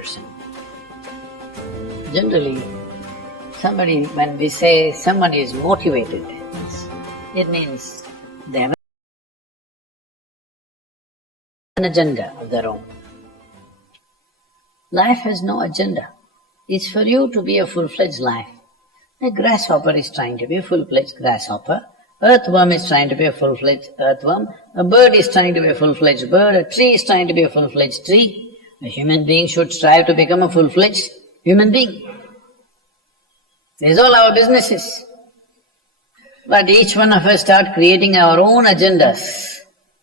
person. Generally, when we say someone is motivated, it means they have an agenda of their own. Life has no agenda. It's for you to be a full-fledged life. A grasshopper is trying to be a full-fledged grasshopper. Earthworm is trying to be a full-fledged earthworm. A bird is trying to be a full-fledged bird. A tree is trying to be a full-fledged tree. A human being should strive to become a full-fledged human being. This is all our business is. But each one of us start creating our own agendas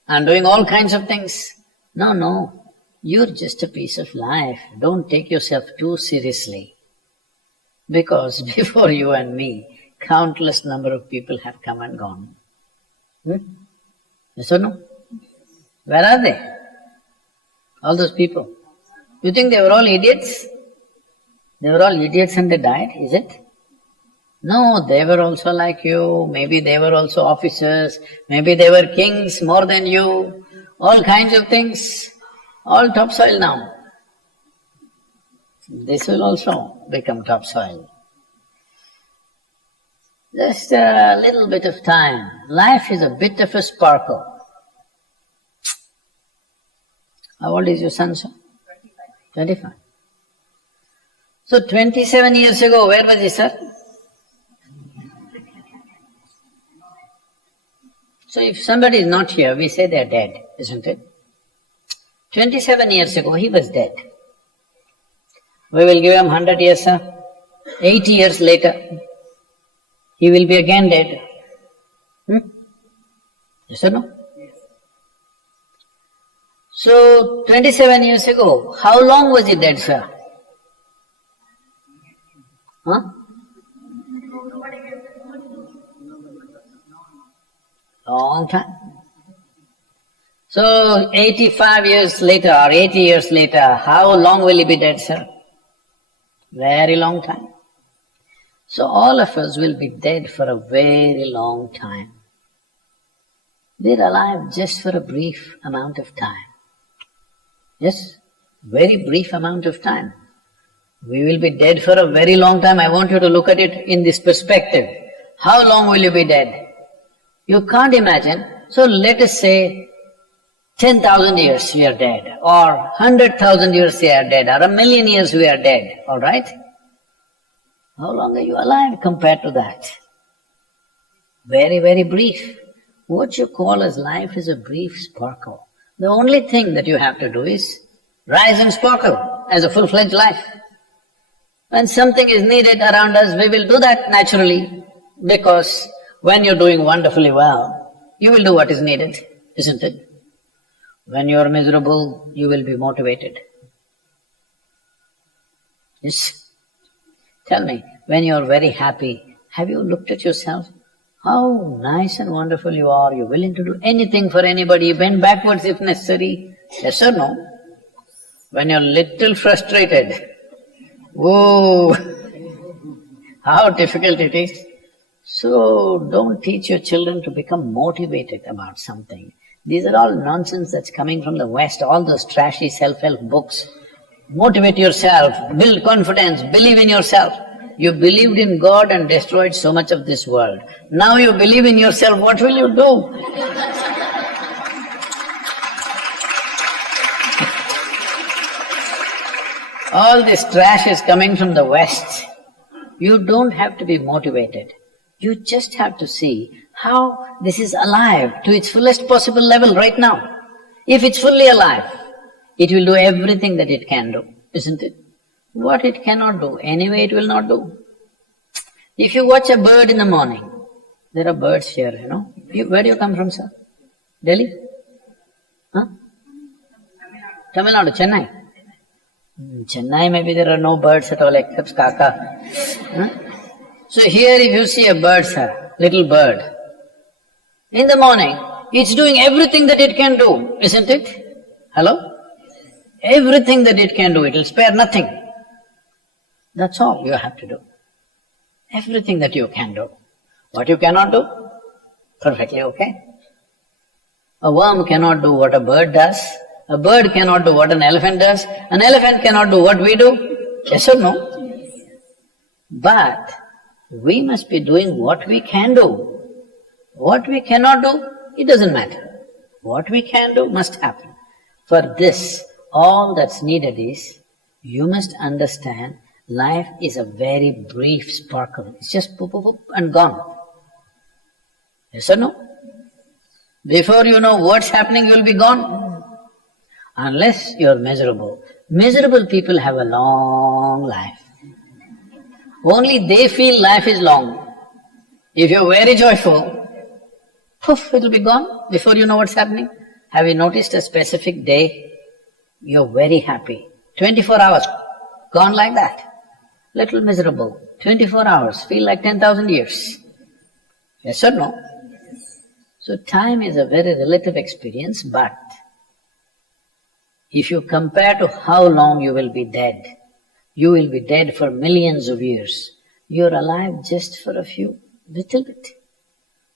and doing all kinds of things. No, you're just a piece of life. Don't take yourself too seriously. Because before you and me, countless number of people have come and gone. Yes or no? Where are they? All those people. You think they were all idiots? They were all idiots and they died, is it? No, they were also like you, maybe they were also officers, maybe they were kings more than you, all kinds of things, all topsoil now. This will also become topsoil. Just a little bit of time. Life is a bit of a sparkle. How old is your son, sir? 25. So 27 years ago, where was he, sir? So if somebody is not here, we say they are dead, isn't it? 27 years ago, he was dead. We will give him 100 years, sir. 80 years later, he will be again dead. Yes or no? Yes. So, 27 years ago, how long was he dead, sir? Huh? Long time. So, 85 years later or 80 years later, how long will he be dead, sir? Very long time. So all of us will be dead for a very long time. We're alive just for a brief amount of time. Yes, very brief amount of time. We will be dead for a very long time. I want you to look at it in this perspective. How long will you be dead? You can't imagine. So let us say 10,000 years we are dead, or 100,000 years we are dead, or 1,000,000 years we are dead, all right? How long are you alive compared to that? Very, very brief. What you call as life is a brief sparkle. The only thing that you have to do is rise and sparkle as a full-fledged life. When something is needed around us, we will do that naturally, because when you're doing wonderfully well, you will do what is needed, isn't it? When you're miserable, you will be motivated. Yes. Tell me, when you're very happy, have you looked at yourself? How nice and wonderful you are, you're willing to do anything for anybody, bend backwards if necessary. Yes or no? When you're little frustrated, whoa, how difficult it is. So don't teach your children to become motivated about something. These are all nonsense that's coming from the West, all those trashy self-help books. Motivate yourself, build confidence, believe in yourself. You believed in God and destroyed so much of this world. Now you believe in yourself, what will you do? All this trash is coming from the West. You don't have to be motivated. You just have to see how this is alive to its fullest possible level right now. If it's fully alive, it will do everything that it can do, isn't it? What it cannot do, anyway it will not do. If you watch a bird in the morning, there are birds here, you know. Where do you come from, sir? Delhi? Huh? Tamil Nadu, Chennai? Chennai, maybe there are no birds at all except kaka. Huh? So here if you see a bird, sir, little bird, in the morning, it's doing everything that it can do, isn't it? Hello? Everything that it can do, it will spare nothing. That's all you have to do. Everything that you can do. What you cannot do, perfectly okay. A worm cannot do what a bird does. A bird cannot do what an elephant does. An elephant cannot do what we do. Yes or no? But we must be doing what we can do. What we cannot do, it doesn't matter. What we can do must happen. For this, all that's needed is, you must understand life is a very brief sparkle. It's just poop, poop, poop and gone. Yes or no? Before you know what's happening, you'll be gone. Unless you're miserable. Miserable people have a long life. Only they feel life is long. If you're very joyful, poof, it'll be gone before you know what's happening. Have you noticed a specific day? You're very happy. 24 hours, gone like that. Little miserable. 24 hours, feel like 10,000 years. Yes or no? So time is a very relative experience, but if you compare to how long you will be dead, you will be dead for millions of years. You're alive just for a few, little bit.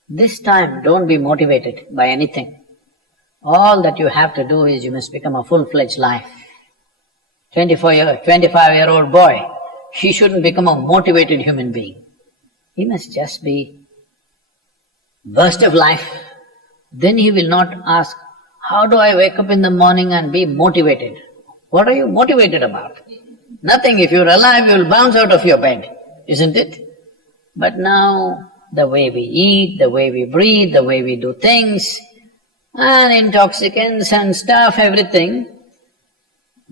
This time, don't be motivated by anything. All that you have to do is you must become a full-fledged life. 25-year-old boy, he shouldn't become a motivated human being. He must just be burst of life. Then he will not ask, how do I wake up in the morning and be motivated? What are you motivated about? Nothing. If you're alive, you'll bounce out of your bed, isn't it? But now, the way we eat, the way we breathe, the way we do things, and intoxicants and stuff, everything,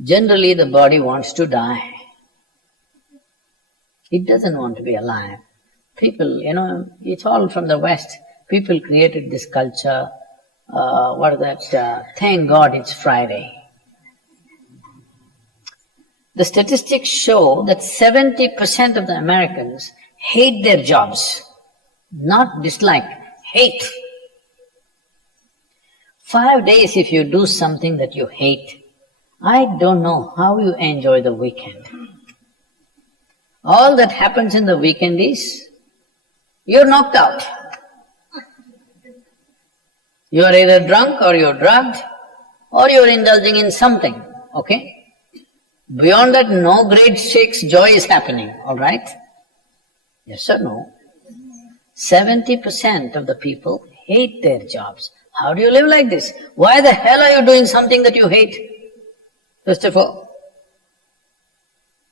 generally the body wants to die. It doesn't want to be alive. People, it's all from the West. People created this culture, thank God it's Friday. The statistics show that 70% of the Americans hate their jobs. Not dislike, hate. 5 days if you do something that you hate, I don't know how you enjoy the weekend. All that happens in the weekend is, you're knocked out. You're either drunk or you're drugged or you're indulging in something, okay? Beyond that, no great stakes joy is happening, all right? Yes or no? 70% of the people hate their jobs. How do you live like this? Why the hell are you doing something that you hate? First of all,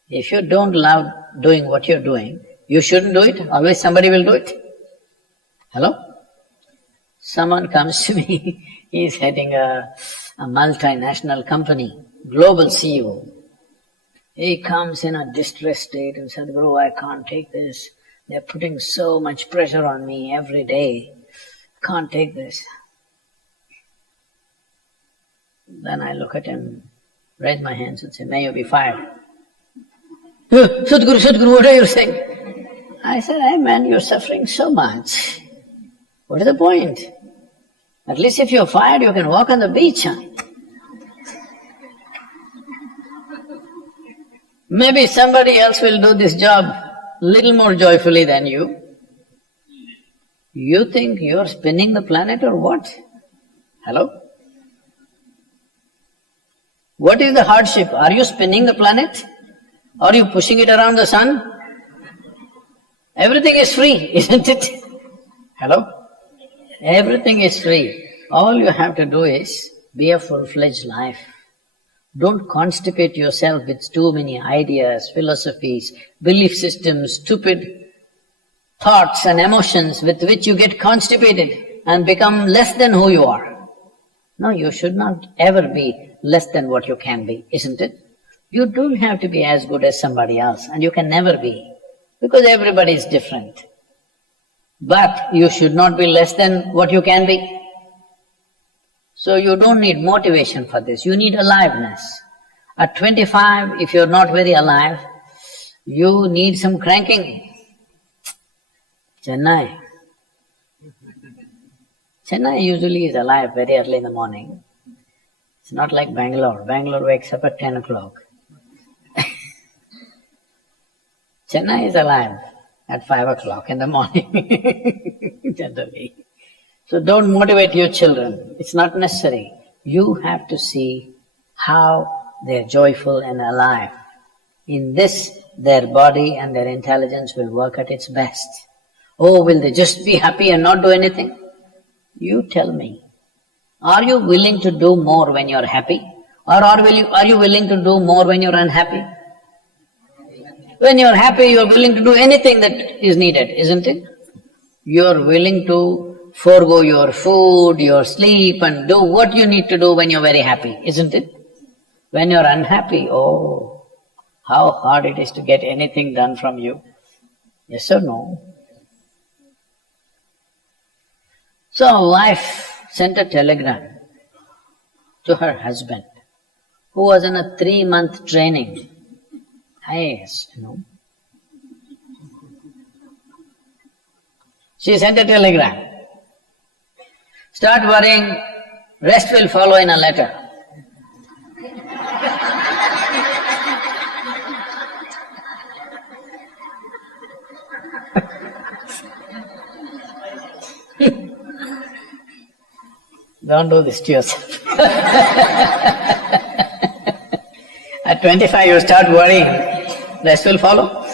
if you don't love doing what you're doing, you shouldn't do it. Always somebody will do it. Hello? Someone comes to me, he's heading a multinational company, global CEO. He comes in a distressed state and said, Guru, I can't take this. They're putting so much pressure on me every day. Can't take this. Then I look at him, raise my hands and say, may you be fired. Sadhguru, what are you saying? I said, hey man, you're suffering so much. What is the point? At least if you're fired, you can walk on the beach. Huh? Maybe somebody else will do this job little more joyfully than you. You think you're spinning the planet or what? Hello? What is the hardship? Are you spinning the planet? Are you pushing it around the sun? Everything is free, isn't it? Hello? Everything is free. All you have to do is be a full-fledged life. Don't constipate yourself with too many ideas, philosophies, belief systems, stupid thoughts and emotions with which you get constipated and become less than who you are. No, you should not ever be less than what you can be, isn't it? You don't have to be as good as somebody else, and you can never be, because everybody is different. But you should not be less than what you can be. So you don't need motivation for this, you need aliveness. At 25, if you're not very alive, you need some cranking. Chennai usually is alive very early in the morning. It's not like Bangalore. Bangalore wakes up at 10 o'clock. Chennai is alive at 5 o'clock in the morning, generally. So don't motivate your children. It's not necessary. You have to see how they're joyful and alive. In this, their body and their intelligence will work at its best. Oh, will they just be happy and not do anything? You tell me, are you willing to do more when you're happy? Or are you willing to do more when you're unhappy? When you're happy, you're willing to do anything that is needed, isn't it? You're willing to forego your food, your sleep, and do what you need to do when you're very happy, isn't it? When you're unhappy, oh, how hard it is to get anything done from you. Yes or no? So a wife sent a telegram to her husband, who was in a 3-month training. Yes, She sent a telegram. Start worrying, rest will follow in a letter. Don't do this to yourself. At 25 you start worrying, rest will follow.